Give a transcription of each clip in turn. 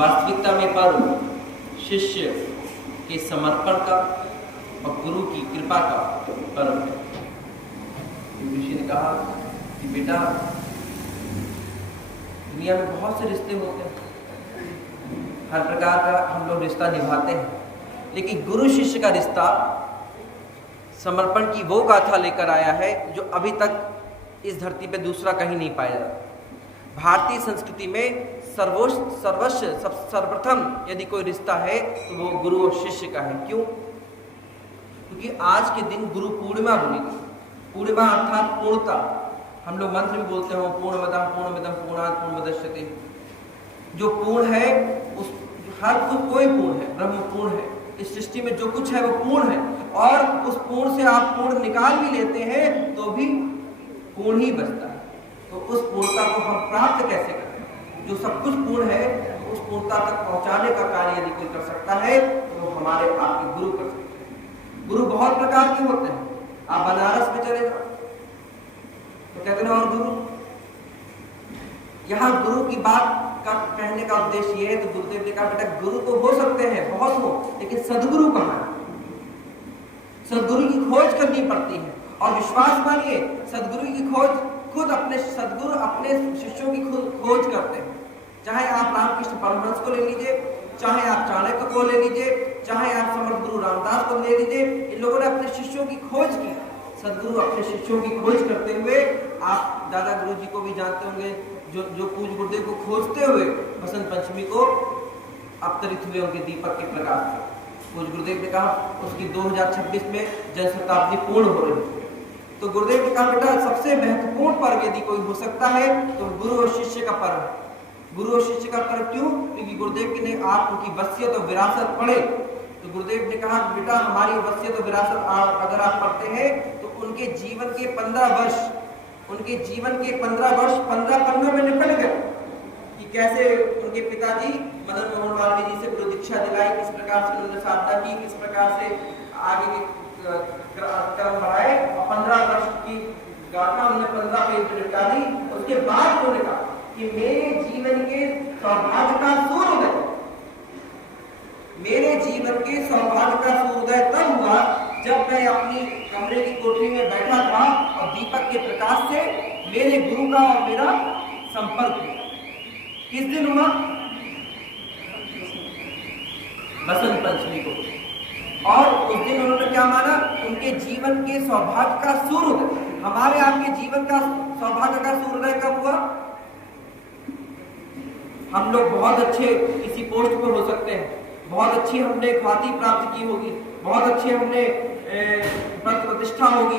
वास्तविकता में पर्व शिष्य के समर्पण का और गुरु की कृपा का पर्व है। ऋषि ने कहा कि बेटा, दुनिया में बहुत से रिश्ते होते हैं, हर प्रकार का हम लोग रिश्ता निभाते हैं, लेकिन गुरु शिष्य का रिश्ता समर्पण की वो गाथा लेकर आया है जो अभी तक इस धरती पे दूसरा कहीं नहीं पाया जाता। भारतीय संस्कृति में सर्वप्रथम यदि कोई रिश्ता है तो वो गुरु और शिष्य का है। क्यों? क्योंकि आज के दिन गुरु पूर्णिमा बोलेगी। पूर्णिमा अर्थात पूर्णता। हम लोग मंत्र भी बोलते हो, पूर्णमदः पूर्णमिदं पूर्णात् पूर्णमुदच्यते। जो पूर्ण है उस हर कोई पूर्ण है, ब्रह्म पूर्ण है। इस सृष्टि में जो कुछ है वो पूर्ण है, और उस पूर्ण से आप पूर्ण निकाल भी लेते हैं तो भी पूर्ण ही बचता है। तो उस पूर्णता को हम प्राप्त कैसे करें? जो सब कुछ पूर्ण है उस पूर्णता तक पहुंचाने का कार्य यदि कोई कर सकता है तो हमारे आपके गुरु कर सकते हैं। गुरु बहुत प्रकार के होते हैं। आप बनारस में चले जाओ तो कहते हैं और गुरु। यहाँ गुरु की बात का कहने का उद्देश्य ये है, तो गुरुदेव ने कहा बेटा गुरु तो हो सकते हैं, बहुत हो, लेकिन सदगुरु कहाँ है? सदगुरु की खोज करनी पड़ती है। और विश्वास मानिए, सदगुरु की खोज खुद अपने सदगुरु अपने शिष्यों की खुद खोज करते हैं। चाहे आप रामकृष्ण परमहंस को ले लीजिए, चाहे आप चाणक्य को ले लीजिए, चाहे आप समर्थ गुरु रामदास को ले लीजिए, इन लोगों ने अपने शिष्यों की खोज की। सदगुरु अपने शिष्यों की खोज करते हुए, आप दादा गुरु जी को भी जानते होंगे, जो पूज्य गुरुदेव को खोजते हुए बसंत पंचमी को अवतरित हुए उनके दीपक के प्रकाश से। पूज्य गुरुदेव ने कहा उसकी 2026 में जन शताब्दी पूर्ण हो रही है। तो गुरुदेव ने कहा बेटा सबसे महत्वपूर्ण पर्व यदि कोई हो सकता है तो गुरु और शिष्य का पर्व है। गुरु और शिष्य का पर्व क्यों? क्योंकि गुरुदेव ने आप उनकी वसीयत और विरासत पढ़े। तो गुरुदेव ने कहा बेटा हमारी वसीयत और विरासत अगर आप पढ़ते हैं तो उनके जीवन के 15 वर्ष 15 में निकल गए कि कैसे उनके पिताजी मदन मोहन मालवीय जी से गुरु दीक्षा दिलाई, किस प्रकार से उन्होंने साधना की, किस प्रकार से आगे के क्रम बढ़ाए, और 15 वर्ष की गाथा उन्होंने 15 पेज में निपटा दी। उसके बाद उन्होंने कहा कि मेरे जीवन के सौभाग्य का सूर्योदय, मेरे जीवन के सौभाग्य का सूर्योदय तब हुआ जब मैं अपनी कमरे की कोठरी में बैठा था और दीपक के प्रकाश से मेरे गुरु का और मेरा संपर्क हुआ। किस दिन हुआ? बसंत पंचमी को। और उस दिन उन्होंने क्या माना? उनके जीवन के सौभाग्य का सूर्योदय। हमारे आपके जीवन का सौभाग्य का सूर्योदय कब हुआ? हम लोग बहुत अच्छे किसी पोस्ट पर हो सकते हैं, बहुत अच्छी हमने ख्याति प्राप्त की होगी, बहुत अच्छी हमने प्रतिष्ठा होगी,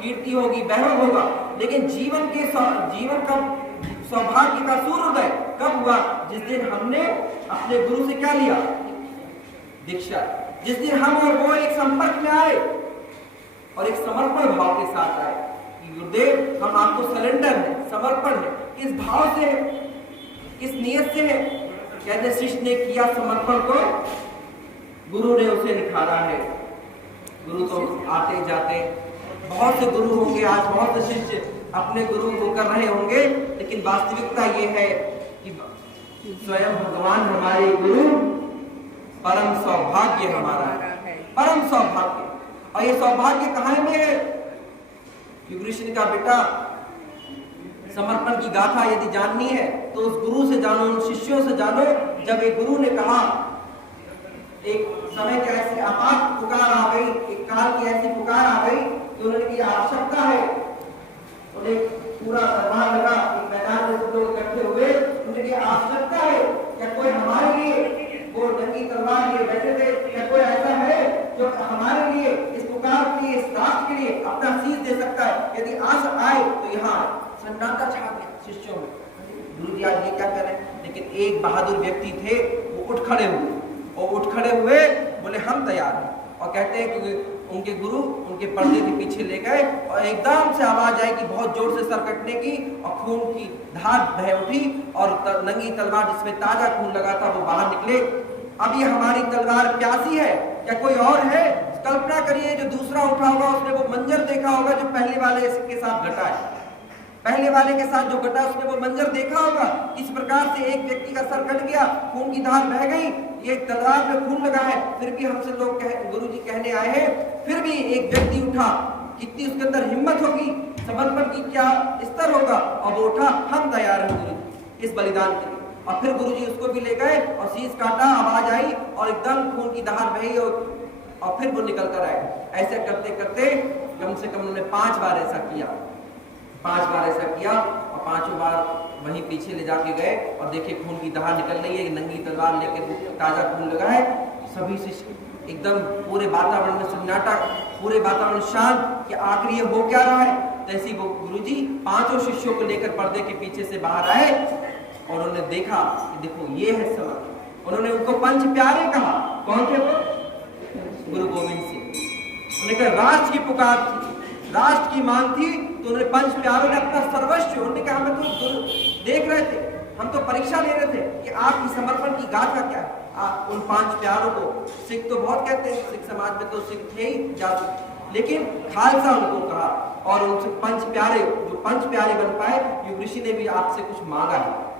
कीर्ति होगी, वैभव होगा, लेकिन जीवन का सौभाग्य का सूर्योदय कब हुआ? जिस दिन हमने अपने गुरु से क्या लिया? दीक्षा। जिस दिन हम और वो एक संपर्क में आए और एक समर्पण भाव के साथ आए कि गुरुदेव हम आपको सरेंडर है, समर्पण है। किस भाव से है? किस नियत से है? कहते शिष्य ने किया समर्पण को गुरु ने उसे निखारा है। गुरु तो आते जाते, बहुत से गुरु होंगे, आज बहुत से शिष्य अपने गुरु होकर रहे होंगे, लेकिन वास्तविकता ये है कि स्वयं भगवान हमारे गुरु परम सौभाग्य हमारा है, परम सौभाग्य। और ये सौभाग्य कहाँ में है? क्योंकि ऋषि ने कहा बेटा समर्पण की गाथा यदि जाननी है तो उस गुरु से जानो, उन शिष्यों से जानो। जब एक गुरु ने कहा, एक समय की ऐसी आपात पुकार आ गई, एक काल की ऐसी पुकार आ गई कि उन्होंने की आवश्यकता है। उन्हें पूरा दरबार लगा, एक मैदान में सब लोग इकट्ठे हुए, उन्हें की आवश्यकता है, क्या कोई हमारे लिए, वो नंगी तलवार लिए बैठे थे, क्या कोई ऐसा है जो हमारे लिए, इस पुकार के लिए, इस राष्ट्र के लिए अपना शीश दे सकता है? यदि आस आए तो यहाँ सन्नाटा छा गया शिष्यों में। गुरु जी आज ये क्या करें? लेकिन एक बहादुर व्यक्ति थे, वो उठ खड़े हुए, बोले हम तैयार हैं। और कहते हैं कि उनके गुरु उनके पर्दे के पीछे ले गए और एकदम से आवाज आई कि बहुत जोर से सर कटने की, और खून की धार बह उठी और नंगी तलवार जिसमें ताजा खून लगा था वो बाहर निकले। अब ये हमारी तलवार प्यासी है, क्या कोई और है? कल्पना करिए जो दूसरा उठा होगा उसने वो मंजर देखा होगा जो पहले वाले के साथ घटा है। पहले वाले के साथ जो घटा उसने वो मंजर देखा होगा, किस प्रकार से एक व्यक्ति का सर कट गया, खून की धार बह गई, ये तलवार में खून लगा है, फिर भी हमसे लोग गुरुजी कहने आए हैं, फिर भी एक व्यक्ति उठा, कितनी उसके अंदर हिम्मत होगी, समर्पण की क्या स्तर होगा, और वो उठा, हम तैयार हैं गुरुजी इस बलिदान के लिए। और फिर गुरुजी उसको भी ले गए और शीश काटा, आवाज आई और एकदम खून की धार बही और फिर वो निकल कर आए। ऐसे करते करते कम से कम उन्होंने 5 बार ऐसा किया, 5 बार ऐसा किया, और 5 बार वहीं पीछे ले जाके गए और देखे खून की धार निकल रही है, नंगी तलवार लेकर ताजा खून लगा है। सभी शिष्य एकदम पूरे वातावरण में सन्नाटा, पूरे वातावरण शांत कि आखिर ये हो क्या रहा है। तैसी वो गुरुजी 5 शिष्यों को लेकर पर्दे के पीछे से बाहर आए और उन्होंने देखा कि देखो ये है समर्पण। उन्होंने उनको पंच प्यारे कहा। कौन थे वो? गुरु गोविंद सिंह। उन्होंने कहा राष्ट्र की पुकार थी, राष्ट्र की मांग थी, तो उन्होंने पंच प्यारों ने अपना सर्वस्व, उन्होंने कहा हमें तो देख रहे थे, हम तो परीक्षा ले रहे थे कि आपकी समर्पण की गाथा क्या है। उन 5 प्यारों को सिख तो बहुत कहते हैं, सिख समाज में तो सिख थे ही जाते, लेकिन खालसा उनको कहा और उनसे पंच प्यारे, जो पंच प्यारे बन पाए। युग ऋषि ने भी आपसे कुछ मांगा है,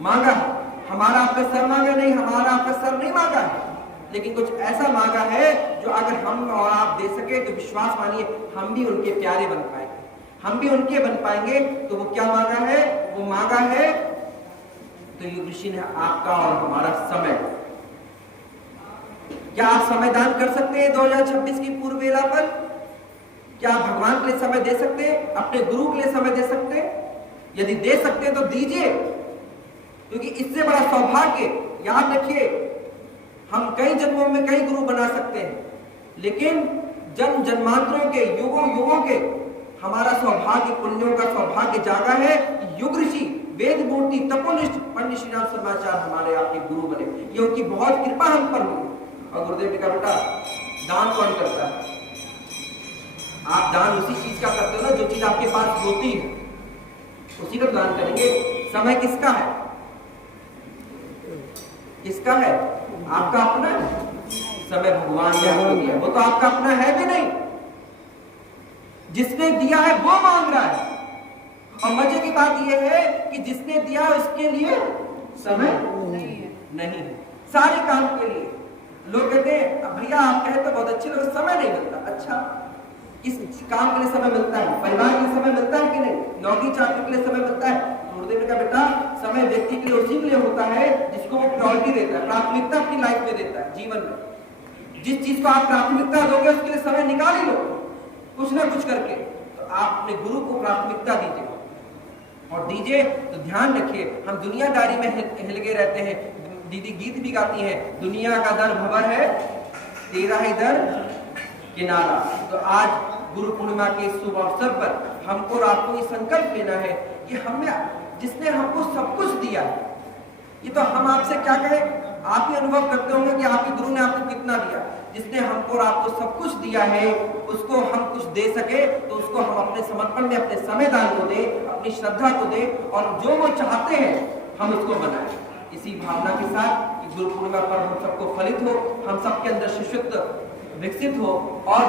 मांगा है, हमारा आपका सर मांगा नहीं, हमारा आपका सर नहीं मांगा है, लेकिन कुछ ऐसा मांगा है जो अगर हम और आप दे सके तो विश्वास मानिए हम भी उनके प्यारे बन पाएंगे, हम भी उनके बन पाएंगे। तो वो क्या मांगा है? वो मांगा है तो युग ऋषि ने आपका और हमारा समय। क्या आप समय दान कर सकते हैं 2026 की पूर्व वेला पर? क्या आप भगवान के लिए समय दे सकते हैं, अपने गुरु के लिए समय दे सकते हैं? यदि दे सकते हैं तो दीजिए, क्योंकि इससे बड़ा सौभाग्य, याद रखिए, हम कई जन्मों में कई गुरु बना सकते हैं, लेकिन जन्म जन्मांतरों के, युगों युगों के हमारा सौभाग्य, पुण्यों का सौभाग्य जागा है। युग ऋषि, वेद मूर्ति, तपोनिष्ठ पंडित श्री राम शर्माचार्य हमारे आपके गुरु बने, ये उनकी बहुत कृपा हम पर हुई। और गुरुदेव ने कहा बेटा दान कौन करता है? आप दान उसी चीज का करते हो ना जो चीज आपके पास होती है, उसी का दान करेंगे। समय किसका है? किसका है? आपका अपना है? समय भगवान ने आपको दिया, वो तो आपका अपना है भी नहीं। जिसने दिया है वो मांग रहा है। और मजे की बात यह है कि जिसने दिया उसके लिए समय नहीं है, सारे काम के लिए। लोग कहते हैं भैया आप कहे तो बहुत अच्छे, लोग समय नहीं मिलता। अच्छा, किस काम के लिए समय मिलता है? परिवार के लिए समय मिलता है कि नहीं? नौकरी चाकरी के लिए समय मिलता है? गुरुदेव ने कहा बेटा समय व्यक्ति के लिए उसी के लिए होता है जिसको वो प्रायोरिटी देता है, प्राथमिकता अपनी लाइफ में देता है। जीवन में जिस चीज को आप प्राथमिकता दोगे उसके लिए समय निकाल ही लो, कुछ ना कुछ करके। तो आप अपने गुरु को प्राथमिकता दीजिए और दीजिए। तो ध्यान रखिए, हम दुनियादारी में हिल गए रहते हैं। दीदी गीत भी गाती है, दुनिया का दर भंवर है तेरा ही दर किनारा। तो आज गुरु पूर्णिमा के शुभ अवसर पर हमको और आपको ये संकल्प लेना है कि हमें, जिसने हमको सब कुछ दिया है, ये तो हम आपसे क्या कहें, आप ही अनुभव करते होंगे कि आपके गुरु ने आपको कितना दिया। जिसने हमको और आपको सब कुछ दिया है, उसको हम कुछ दे सके तो उसको हम अपने समर्पण में, अपने समय दान को दें, अपनी श्रद्धा को दें, और जो वो चाहते हैं हम उसको बनाएं। इसी भावना के साथ कि गुरु पूर्णिमा पर हम सबको फलित हो, हम सबके अंदर शिष्यत्व विकसित हो और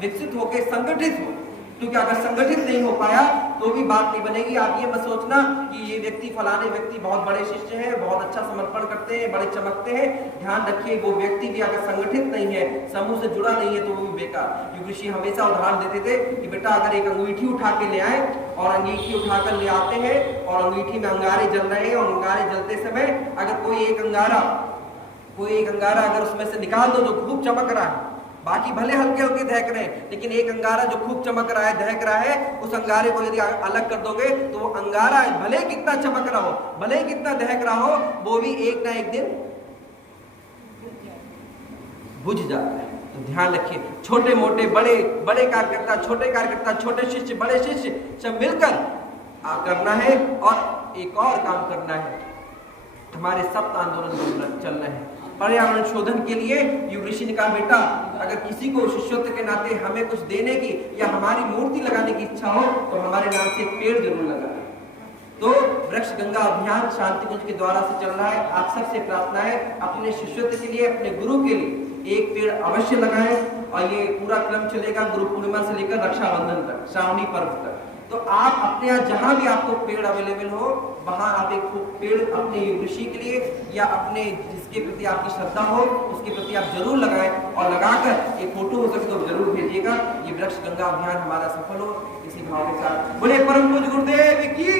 विकसित होकर संगठित हो। क्योंकि अगर संगठित नहीं हो पाया तो भी बात नहीं बनेगी। आप ये मत सोचना कि ये व्यक्ति, फलाने व्यक्ति बहुत बड़े शिष्य हैं, बहुत अच्छा समर्पण करते हैं, बड़े चमकते हैं। ध्यान रखिए वो व्यक्ति भी अगर संगठित नहीं है, समूह से जुड़ा नहीं है, तो वो भी बेकार। युग ऋषि हमेशा उदाहरण देते थे कि बेटा अगर एक अंगीठी उठा के ले आए और अंगीठी उठाकर ले आते हैं और अंगीठी में अंगारे जल रहे हैं और अंगारे जलते समय अगर कोई एक अंगारा अगर उसमें से निकाल दो जो खूब चमक रहा है, बाकी भले हल्के हल्के दहक रहे हैं, लेकिन एक अंगारा जो खूब चमक रहा है, दहक रहा है, उस अंगारे को यदि अलग कर दोगे तो वो अंगारा भले कितना चमक रहा हो, भले कितना दहक रहा हो, वो भी एक ना एक दिन बुझ जाता है। तो ध्यान रखिए, छोटे मोटे बड़े कार्यकर्ता, छोटे कार्यकर्ता, छोटे शिष्य, बड़े शिष्य सब मिलकर करना है। और एक और काम करना है, हमारे सप्त आंदोलन चलना है पर्यावरण शोधन के लिए। युग ऋषि ने कहा बेटा अगर किसी को शिष्यत्व के नाते हमें कुछ देने की या हमारी मूर्ति लगाने की इच्छा हो तो हमारे नाम से एक पेड़ जरूर लगाए। तो वृक्ष गंगा अभियान शांति कुंज के द्वारा से चल रहा है। आप सबसे प्रार्थना है अपने शिष्यत्व के लिए, अपने गुरु के लिए एक पेड़ अवश्य लगाएं। और ये पूरा क्रम चलेगा गुरु पूर्णिमा से लेकर रक्षाबंधन तक, श्रावणी पर्व तक। तो आप अपने यहाँ जहां भी आपको पेड़ अवेलेबल हो, वहां आप एक पेड़ अपने ऋषि के लिए या अपने जिसके प्रति आपकी श्रद्धा हो उसके प्रति आप जरूर लगाएं, और लगाकर एक फोटो हो सके तो जरूर भेजिएगा। ये वृक्ष गंगा अभियान हमारा सफल हो, इसी भाव के साथ बोले परम पूज्य गुरुदेव की